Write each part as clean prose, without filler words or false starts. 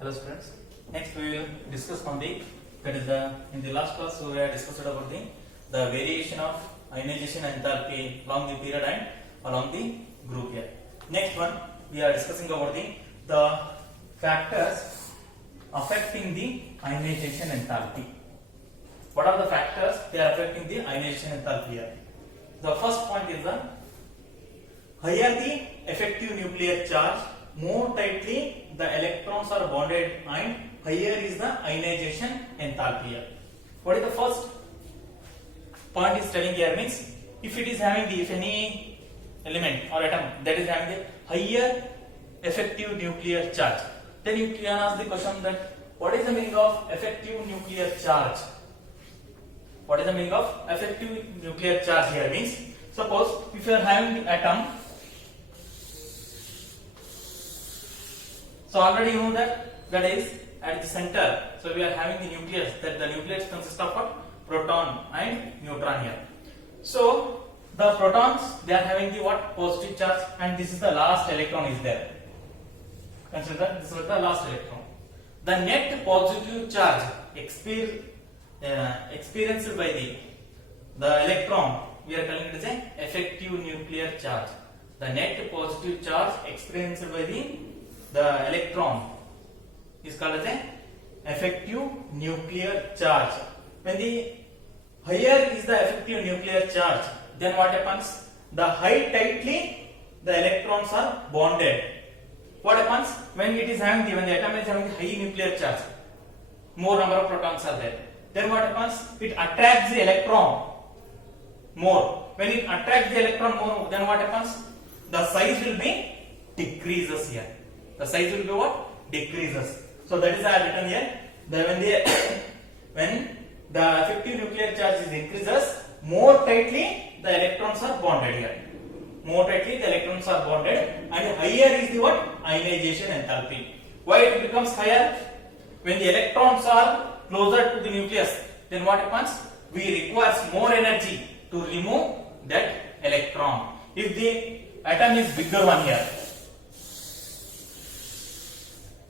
Hello students. Next we will discuss on the in the last class we have discussed about the variation of ionization enthalpy along the period and along the group year. Next one we are discussing about the factors affecting the ionization enthalpy. What are the factors they are affecting the ionization enthalpy here? The first point is the higher the effective nuclear charge, more tightly the electrons are bonded and higher is the ionization enthalpy here. What is the first point is telling here means if it is having the, if any element or atom that is having the higher effective nuclear charge, then you can ask the question that what is the meaning of effective nuclear charge? What is the meaning of effective nuclear charge here means suppose if you are having the atom. So already you know that is at the center. So we are having the nucleus. That the nucleus consists of what? Proton and neutron here. So the protons they are having the what? Positive charge, and this is the last electron is there. Consider this is the last electron. The net positive charge experienced by the electron we are calling it as an effective nuclear charge. The net positive charge experienced by the electron is called as an effective nuclear charge. When the higher is the effective nuclear charge, then what happens? The high tightly the electrons are bonded. What happens when it is having when the atom is having high nuclear charge? More number of protons are there. Then what happens? It attracts the electron more. When it attracts the electron more, then what happens? The size will be decreases here. The size will be what? Decreases. So that is I have written here. When the effective nuclear charge is increases, more tightly the electrons are bonded here. More tightly the electrons are bonded, and higher is the what? Ionization enthalpy. Why it becomes higher? When the electrons are closer to the nucleus, then what happens? We require more energy to remove that electron. If the atom is bigger one here,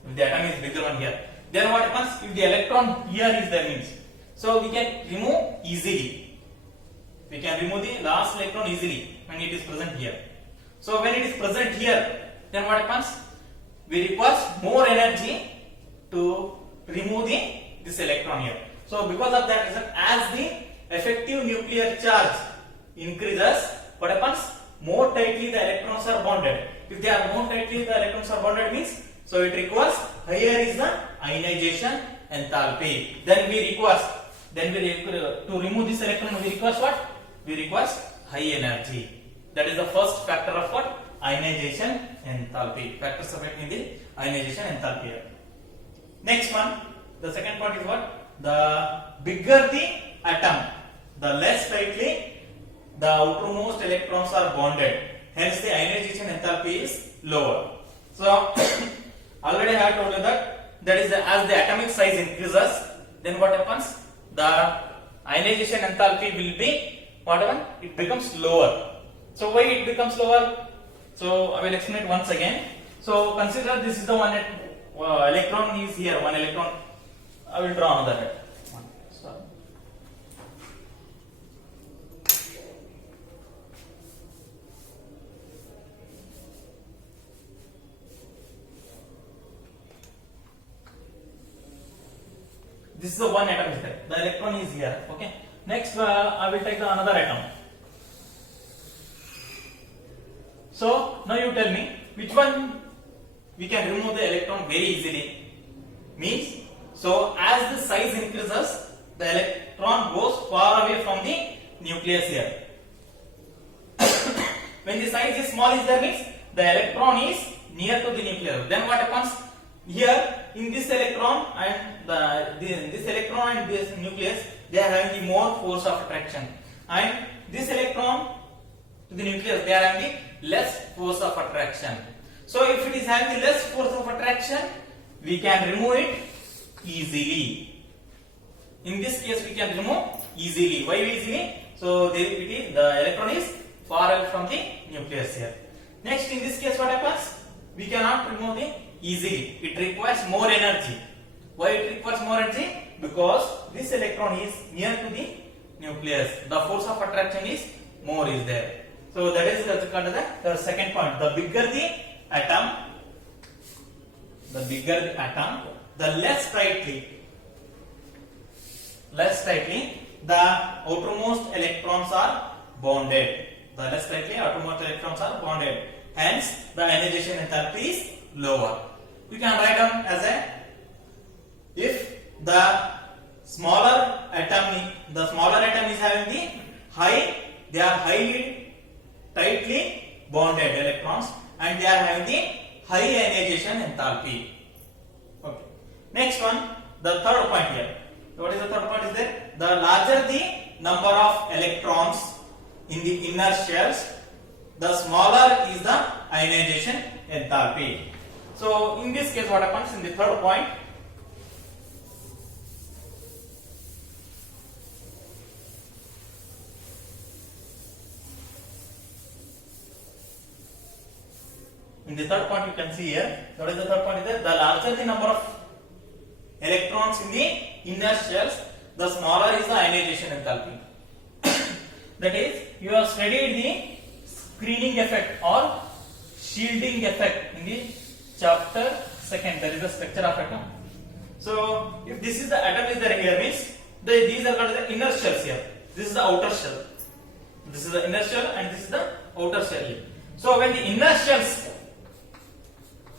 if the atom is bigger one here, then what happens? If the electron here is there means, so we can remove easily. We can remove the last electron easily when it is present here. So when it is present here, then what happens? We require more energy to remove this electron here. So because of that reason, as the effective nuclear charge increases, what happens? More tightly the electrons are bonded. If they are more tightly the electrons are bonded means, so it requires higher is the ionization enthalpy. Then we require to remove this electron we require what? We require high energy. That is the first factor of what? Ionization enthalpy. Factors affecting the ionization enthalpy. Next one, the second part is what? The bigger the atom, the less tightly the outermost electrons are bonded. Hence the ionization enthalpy is lower. So already I have told you that is as the atomic size increases, then what happens? The ionization enthalpy will be what happens? It becomes lower. So why it becomes lower? So I will explain it once again. So consider this is the one electron is here, one electron. I will draw another. This is the one atom is there. The electron is here. Okay. Next, I will take another atom. So now you tell me which one we can remove the electron very easily. Means so as the size increases, the electron goes far away from the nucleus here. When the size is small is there means the electron is near to the nucleus. Then what happens? Here in this electron and this electron and this nucleus, they are having the more force of attraction, and this electron to the nucleus they are having the less force of attraction. So if it is having the less force of attraction, we can remove it easily. In this case we can remove easily. Why easily? So the electron is far away from the nucleus here. Next in this case what happens? we cannot remove the easily. It requires more energy. Why it requires more energy? Because this electron is near to the nucleus. The force of attraction is more is there. So that is called the second point. The bigger the atom, the less tightly the outermost electrons are bonded. The less tightly outermost electrons are bonded. Hence, the ionization enthalpy is lower. You can write down as a, if the smaller atom is having the they are highly tightly bonded electrons and they are having the high ionization enthalpy. Okay. Next one, the third point here. What is the third point is there? The larger the number of electrons in the inner shells, the smaller is the ionization enthalpy. So in this case, what happens in the third point? In the third point, you can see here. What is the third point? Is that the larger the number of electrons in the inner shells, the smaller is the ionization enthalpy. That is, you have studied the screening effect or shielding effect in the chapter 2nd. That is the structure of atom. So, if this is the atom is there here, means these are called the inner shells here. This is the outer shell. This is the inner shell and this is the outer shell here. So, when the inner shells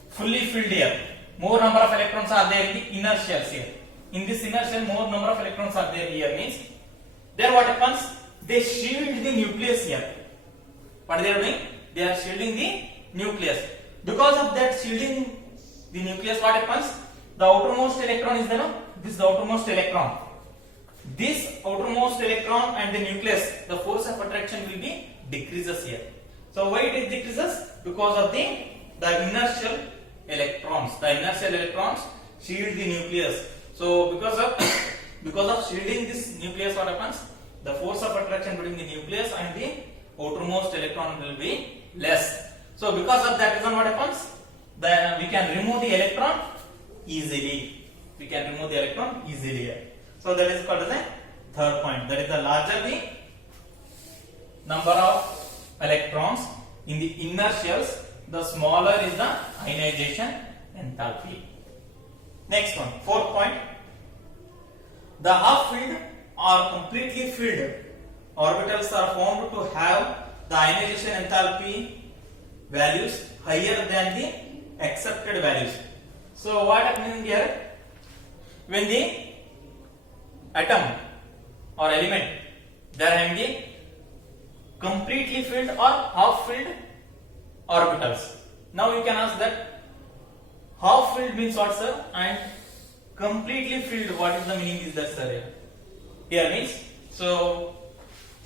fully filled here, more number of electrons are there in the inner shells here. In this inner shell, more number of electrons are there here means, then what happens? They shield the nucleus here. What they are doing? They are shielding the nucleus. Because of that shielding the nucleus, what happens? The outermost electron is there. This is the outermost electron. This outermost electron and the nucleus, the force of attraction will be decreases here. So why it decreases? Because of the inner shell electrons. The inner shell electrons shield the nucleus. So because of shielding this nucleus, what happens? The force of attraction between the nucleus and the outermost electron will be less. So because of that reason, what happens? Then we can remove the electron easily. So that is called as a third point. That is the larger the number of electrons in the inner shells, the smaller is the ionization enthalpy. Next one, fourth point. The half-filled or completely filled orbitals are found to have the ionization enthalpy values higher than the accepted values. So what happens here? When the atom or element, they are having the completely filled or half-filled orbitals. Now you can ask that half-filled means what, sir? And completely filled, what is the meaning is that, sir? Here means, so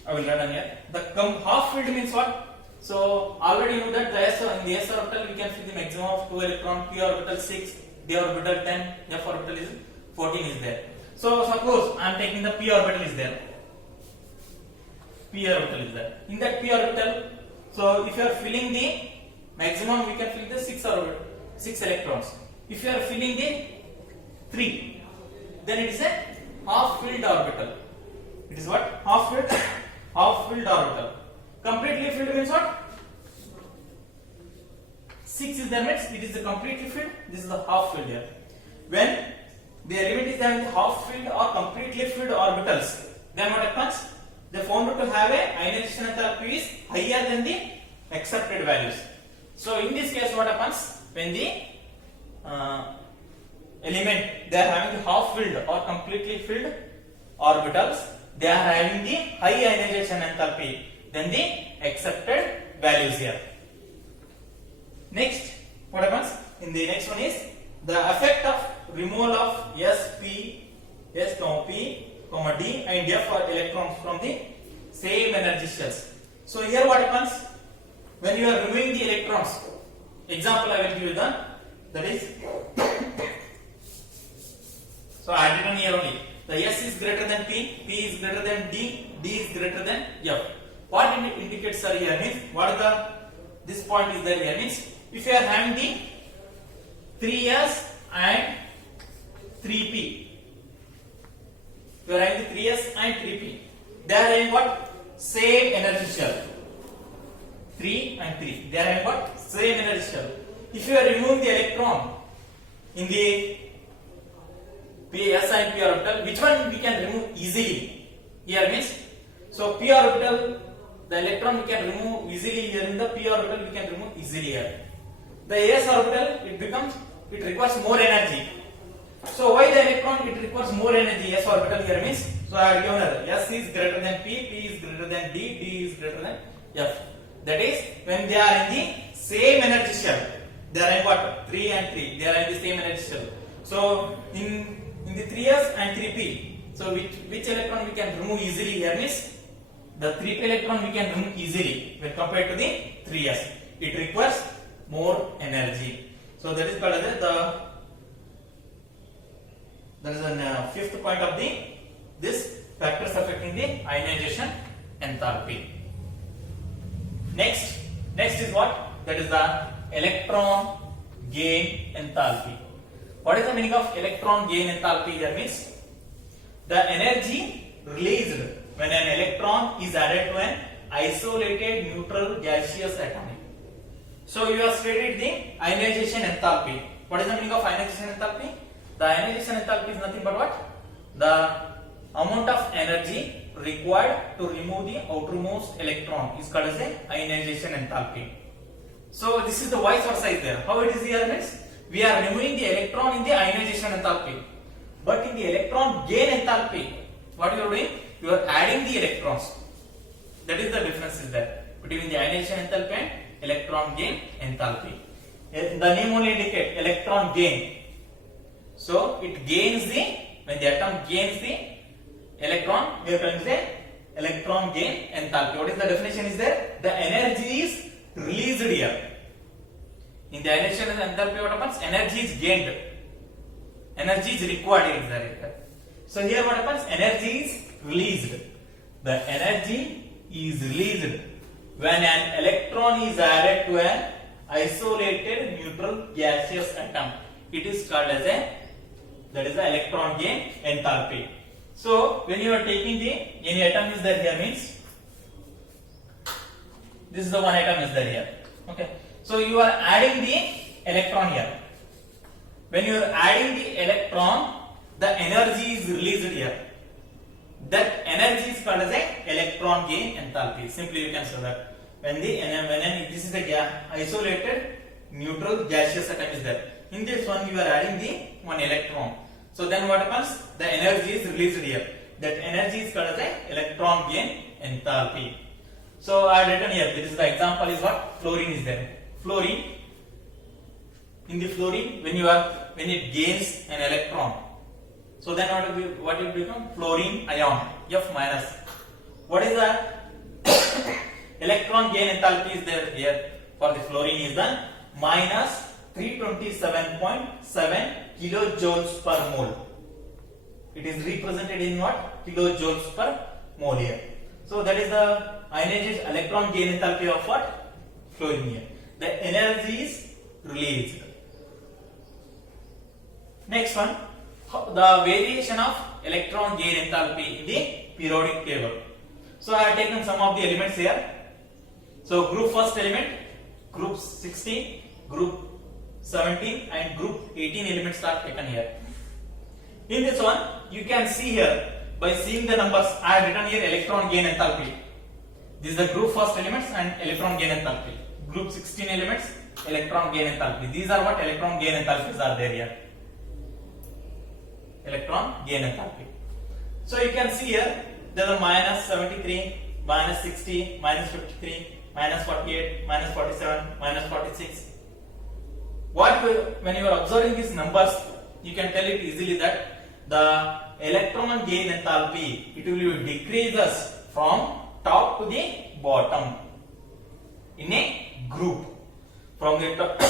I will write on here. The half-filled means what? So already you know that in the s orbital we can fill the maximum of 2 electron, p orbital 6, d orbital 10, f orbital is 14 is there. So suppose I am taking the p orbital is there. In that p orbital, so if you are filling the maximum, we can fill the 6 electrons. If you are filling the 3, then it is a half-filled orbital. It is what? Half-filled orbital. Completely filled means what? 6 is there means it is the completely filled. This is the half-filled here. When the element is having half-filled or completely filled orbitals, then what happens? They found to have a ionization enthalpy is higher than the accepted values. So in this case, what happens? When the element, they are having the half-filled or completely filled orbitals, they are having the high ionization enthalpy than the accepted values here. Next, what happens? In the next one is the effect of removal of S, P, D and F electrons from the same energy shells. So here what happens? When you are removing the electrons, example I will give you that is, so I added on here only. The S is greater than P, P is greater than D, D is greater than F. What it indicates here means, what is this point is there here means, if you are having the 3s and 3p, you are having the 3s and 3p, they are having what? Same energy shell. 3 and 3, they are having what? Same energy shell. If you are removing the electron in the s and p orbital, which one we can remove easily? Here means, so p orbital, the electron we can remove easily here. In the p orbital we can remove easily here. The s orbital, it requires more energy. So why the electron it requires more energy? S orbital here means, so I have given her s is greater than p is greater than d is greater than f. That is when they are in the same energy shell. They are in what? 3 and 3. They are in the same energy shell. So in the 3s and 3p, so which electron we can remove easily here means, the 3p electron we can remove easily when compared to the 3s. It requires more energy. So that is called as that is the fifth point of this factors affecting the ionization enthalpy. Next is what? That is the electron gain enthalpy. What is the meaning of electron gain enthalpy here means? The energy released when an electron is added to an isolated neutral gaseous atom. So you have stated the ionization enthalpy. What is the meaning of ionization enthalpy? The ionization enthalpy is nothing but what? The amount of energy required to remove the outermost electron is called as the ionization enthalpy. So this is the vice versa is there. How it is here means, we are removing the electron in the ionization enthalpy, but in the electron gain enthalpy, what you are doing? You are adding the electrons. That is the difference is there between the ionization enthalpy and electron gain enthalpy. The name only indicate electron gain. So it gains when the atom gains the electron, we are calling the electron gain enthalpy. What is the definition is there? The energy is released here. In the ionization enthalpy, what happens? Energy is gained. Energy is required is there. So here what happens? Energy is released. The energy is released when an electron is added to an isolated neutral gaseous atom. It is called as that is the electron gain enthalpy. So when you are taking any atom is there here means, this is the one atom is there here. Okay. So you are adding the electron here. When you are adding the electron, the energy is released here. That energy is called as electron gain enthalpy. Simply you can say that when this is a isolated neutral gaseous atom is there. In this one you are adding the one electron. So then what happens? The energy is released here. That energy is called as electron gain enthalpy. So I have written here. This is the example is what? Fluorine is there. Fluorine. In the fluorine, when it gains an electron, so then what will become? Fluorine ion, F minus. What is the electron gain enthalpy is there here for the fluorine is the minus 327.7 kilojoules per mole. It is represented in what? Kilojoules per mole here. So that is the ionization electron gain enthalpy of what? Fluorine here. The energy is released. Next one, the variation of electron gain enthalpy in the periodic table. So I have taken some of the elements here. So group first element, group 16, group 17 and group 18 elements are taken here. In this one, you can see here by seeing the numbers, I have written here electron gain enthalpy. This is the group first elements and electron gain enthalpy. Group 16 elements, electron gain enthalpy. These are what electron gain enthalpies are there here. Electron gain enthalpy. So you can see here there are minus 73, minus 60, minus 53, minus 48, minus 47, minus 46. When you are observing these numbers, you can tell it easily that the electron gain enthalpy, it will decreases from top to the bottom in a group. From the top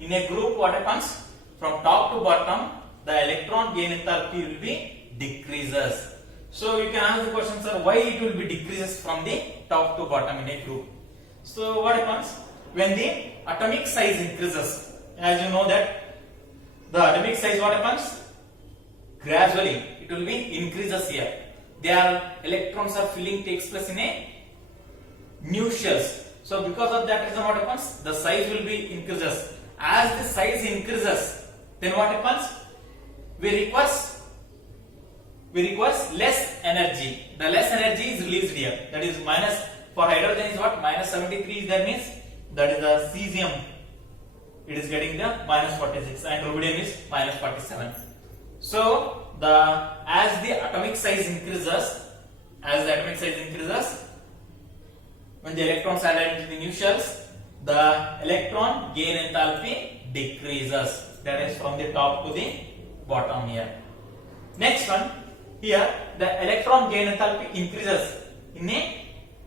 in a group, what happens? From top to bottom, the electron gain enthalpy will be decreases. So you can ask the question, sir, why it will be decreases from the top to bottom in a group? So what happens when the atomic size increases, as you know that the atomic size what happens? Gradually it will be increases here. Their electrons are filling takes place in a new shells. So because of that reason what happens? The size will be increases. As the size increases, then what happens? We require less energy. The less energy is released here. That is minus for hydrogen is what? Minus 73 is there, means that is the cesium. It is getting the minus 46 and rubidium is minus 47. So as the atomic size increases, when the electrons are added into the new shells, the electron gain enthalpy decreases. That is from the top to the bottom here. Next one, here the electron gain enthalpy increases in a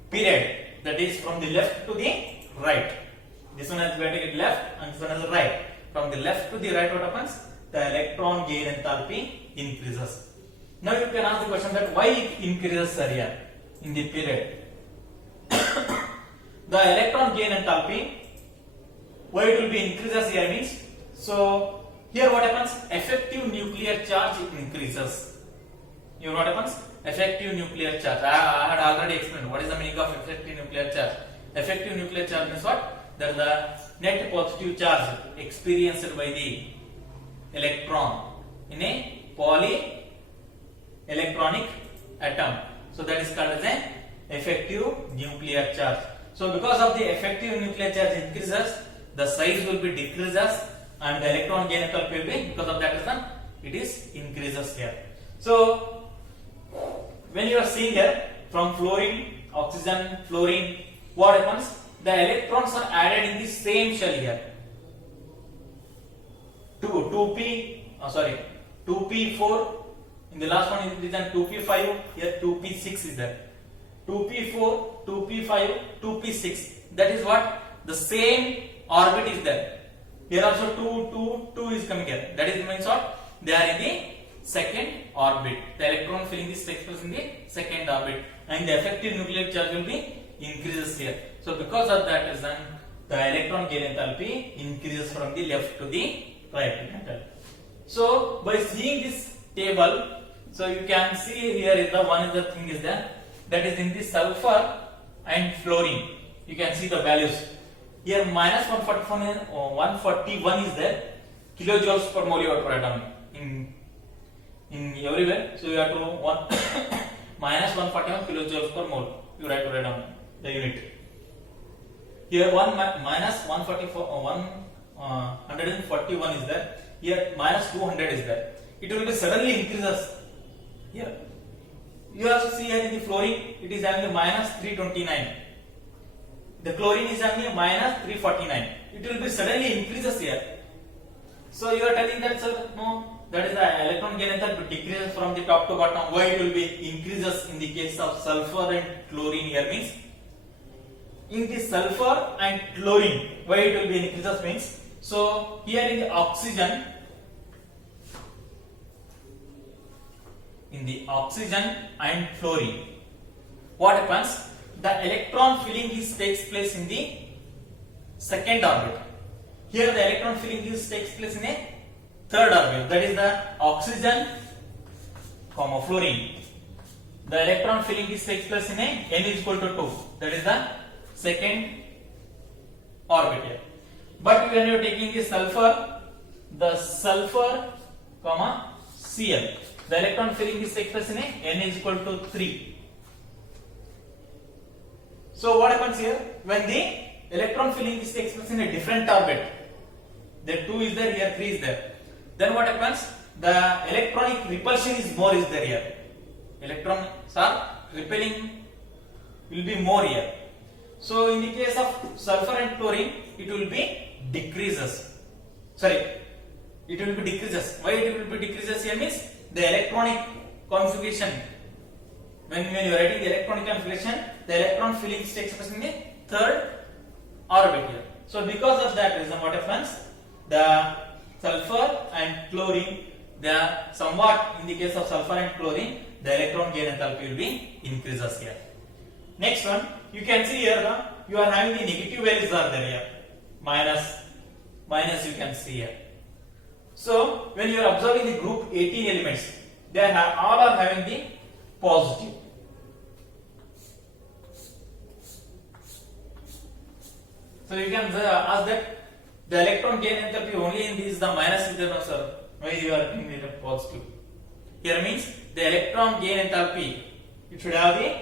period, that is from the left to the right. This one is going to get left and this one is right. From the left to the right, what happens? The electron gain enthalpy increases. Now you can ask the question that why it increases here in the period. The electron gain enthalpy, why it will be increases here means, so here what happens? Effective nuclear charge increases. You know what happens? Effective nuclear charge. I had already explained what is the meaning of effective nuclear charge. Effective nuclear charge means what? That the net positive charge experienced by the electron in a poly electronic atom. So that is called as an effective nuclear charge. So because of the effective nuclear charge increases, the size will be decreases and the electron gain enthalpy will be, because of that reason, it is increases here. So when you are seeing here from fluorine, oxygen, fluorine, what happens? The electrons are added in the same shell here. 2p4. In the last one it is written 2p5. Here 2p6 is there. 2p4, 2p5, 2p6. That is what? The same orbit is there. Here also 2 is coming here. That is means what? They are in the second orbit. The electron filling this takes place in the second orbit, and the effective nuclear charge will be increases here. So because of that reason, the electron gain enthalpy increases from the left to the right metal. So by seeing this table, so you can see here is the one is the thing is there, that is in the sulfur and fluorine. You can see the values here. Minus 141 is there kilojoules per mole per atom in everywhere. So you have to minus 141 kilojoules per mole. You write down the unit. Here minus 141 is there. Here minus 200 is there. It will be suddenly increases here. You also see here in the fluorine, it is having a minus 329. The chlorine is having a minus 349. It will be suddenly increases here. So you are telling that, sir, no, that is the electron gain enthalpy decreases from the top to bottom. Why it will be increases in the case of sulfur and chlorine here means, in the sulfur and chlorine, why it will be increases means, so here in the oxygen and fluorine, what happens? The electron filling takes place in the second orbit. Here the electron filling takes place in a third orbit. That is the oxygen, fluorine. The electron filling takes place in a n is equal to 2. That is the second orbit here. But when you are taking the sulfur, Cl, the electron filling takes place in a n is equal to 3. So what happens here? When the electron filling takes place in a different orbit, there 2 is there, here 3 is there. Then what happens? The electronic repulsion is more is there here. Electrons are repelling will be more here. So in the case of sulfur and chlorine, it will be decreases. Why it will be decreases here means the electronic configuration. When you are writing the electronic configuration, the electron filling takes place in the third orbit here. So because of that reason, what happens? The sulfur and chlorine, they are somewhat, in the case of sulfur and chlorine, the electron gain enthalpy will be increases here. Next one, you can see here you are having the negative values are there here. minus you can see here. So when you are observing the group 18 elements, they all are having the positive. So you can ask that the electron gain enthalpy only in this the minus is there, no sir. Why you are giving it a positive? Here means the electron gain enthalpy, it should have the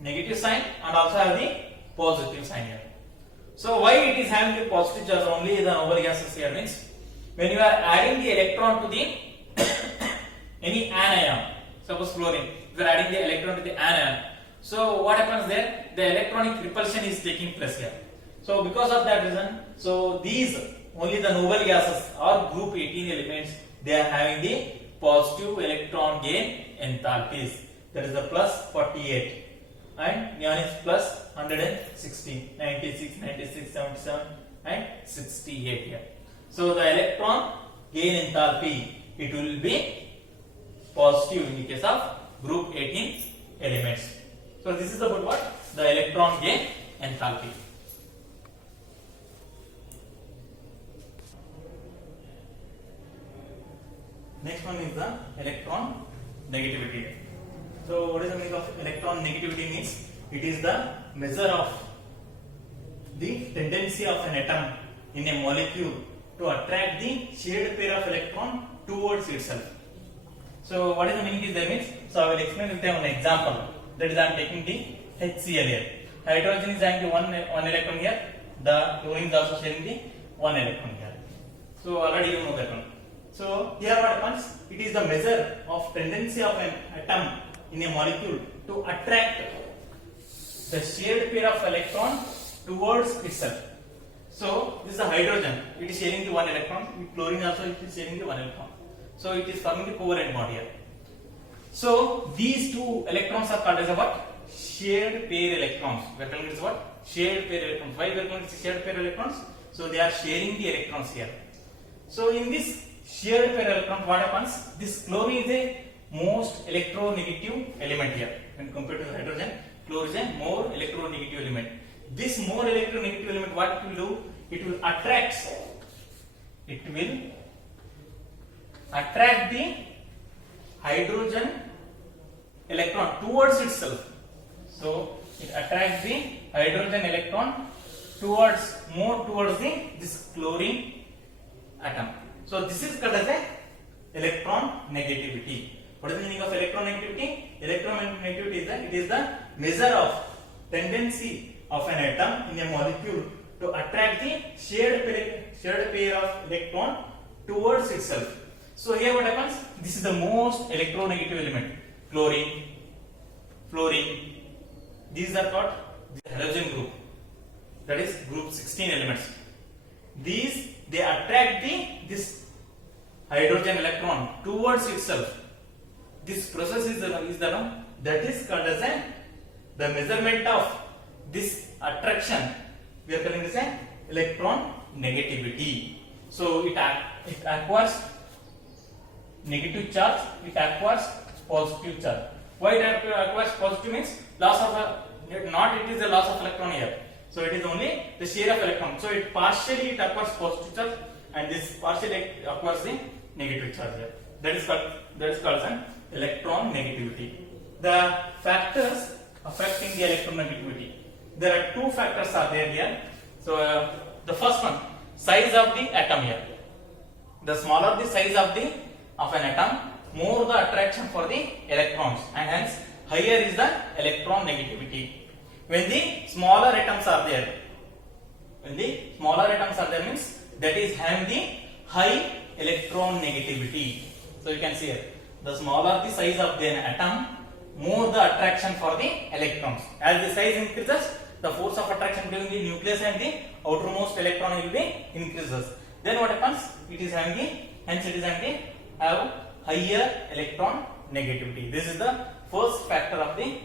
negative sign and also have the positive sign here. So why it is having the positive charge only the noble gases here means when you are adding the electron to the any anion, suppose fluorine, if you are adding the electron to the anion, so what happens there? The electronic repulsion is taking place here. So because of that reason, so these only the noble gases or group 18 elements, they are having the positive electron gain enthalpies. That is the plus 48 and neon is plus 160, 96, 96, 77 and 68 here. So the electron gain enthalpy, it will be positive in the case of group 18 elements. So this is about what? The electron gain enthalpy. Next one is the electron negativity. So what is the meaning of electron negativity means? It is the measure of the tendency of an atom in a molecule to attract the shared pair of electron towards itself. So what is the meaning is there means? So I will explain with an example. That is I am taking the HCl here. Hydrogen is having the one electron here. The chlorine is also sharing the one electron here. So already you know that one. So here what happens? It is the measure of tendency of an atom in a molecule to attract the shared pair of electron towards itself. So this is the hydrogen. It is sharing the one electron. With chlorine also it is sharing the one electron. So it is forming the covalent bond here. So these two electrons are called as a what? Shared pair electrons. We are calling it as what? Shared pair electrons. Why we are calling it shared pair electrons? So they are sharing the electrons here. So in this shared pair electron, what happens? This chlorine is a most electronegative element here when compared to the hydrogen. Chlorine is a more electronegative element. This more electronegative element, what it will do? It will attract the hydrogen electron towards itself. So it attracts the hydrogen electron towards this chlorine atom. So this is called as a electron negativity. What is the meaning of electron negativity? Electron negativity is that it is the measure of tendency of an atom in a molecule to attract the shared pair of electron towards itself. So here what happens? This is the most electronegative element. Chlorine, fluorine. These are called the halogen group. That is group 16 elements. These they attract this hydrogen electron towards itself. This process is that is called as the measurement of this attraction. We are calling this an electron negativity. So it acquires negative charge, it acquires positive charge. Why it acquires positive means loss of it is the loss of electron here. So it is only the share of electron. So it partially acquires positive charge and this partially acquires the negative charge here. That is called as an electron negativity. The factors affecting the electron negativity. There are two factors are there here. So the first one, size of the atom here. The smaller the size of an atom, more the attraction for the electrons, and hence higher is the electron negativity. When the smaller atoms are there, means that is having the high electron negativity. So you can see here, the smaller the size of the atom, more the attraction for the electrons. As the size increases, the force of attraction between the nucleus and the outermost electron will be increases. Then what happens? It is having have higher electron negativity. This is the first factor of the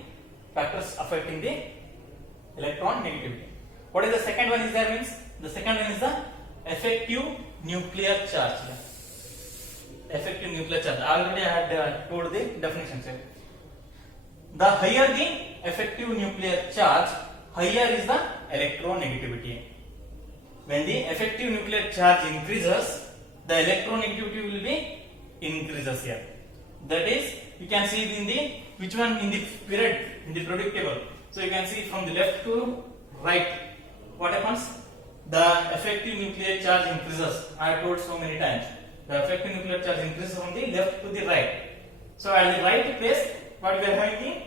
factors affecting the electron negativity. What is the second one is there means? The second one is the effective nuclear charge. Effective nuclear charge. Already I had told the definitions here. The higher the effective nuclear charge, higher is the electron negativity. when the effective nuclear charge increases, the electronegativity will be increases here. That is, you can see in the which one in the periodic table. So you can see from the left to right. What happens? The effective nuclear charge increases. I have told so many times. The effective nuclear charge increases from the left to the right. So at the right place, what we are having the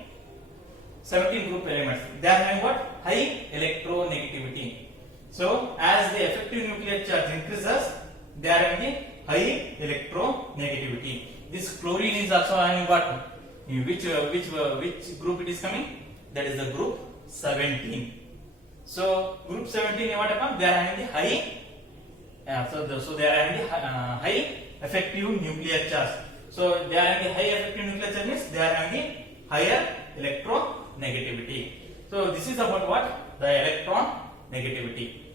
17 group elements. They are having what? High electronegativity. So as the effective nuclear charge increases, they are having the high electronegativity. This chlorine is also having what? Which group it is coming? That is the group 17. So group 17, what happens? They are having the high. So they are having the high effective nuclear charge. So they are having the high effective nuclear charge means they are having the higher electronegativity. So this is about what? The electron negativity.